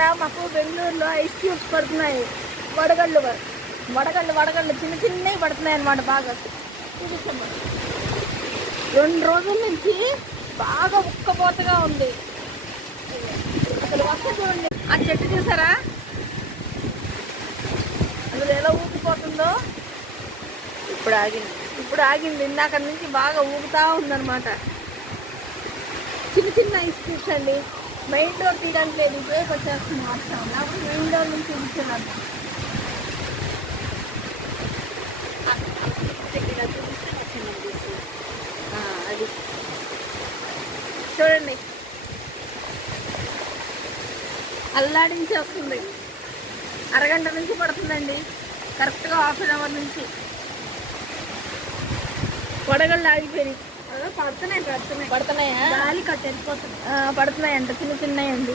చూసారా, మాకు బెంగళూరులో ఐస్ క్యూబ్స్ పడుతున్నాయి. వడగళ్ళు వడగళ్ళు వడగళ్ళు చిన్న చిన్నవి పడుతున్నాయి అన్నమాట. బాగా చూపించమ్మా. 2 రోజుల నుంచి బాగా ఉక్కపోతగా ఉంది. అసలు వర్షం చూడండి, ఆ చెట్టు చూసారా అసలు ఎలా ఊగిపోతుందో. ఇప్పుడు ఆగింది. ఇందాక నుంచి బాగా ఊగుతా ఉందన్నమాట. చిన్న చిన్న ఐస్ క్యూబ్స్ అండి. మెయిన్ డోర్ తీయడానికి లేదు, ఇటువైపు వచ్చేస్తుంది వర్షం. లేకపోతే మెయిన్ డోర్ నుంచి చూపించాను. అది చూడండి, అల్లాడించి వస్తుంది. అరగంట నుంచి పడుతుందండి, కరెక్ట్గా ½ అన్ అవర్ నుంచి. వడగళ్ళు ఆగిపోయినాయి. పడుతున్నాయా? గాలి కట్టెళ్ళిపోతుంది. పడుతున్నాయంట చిన్న చిన్నవి అండి.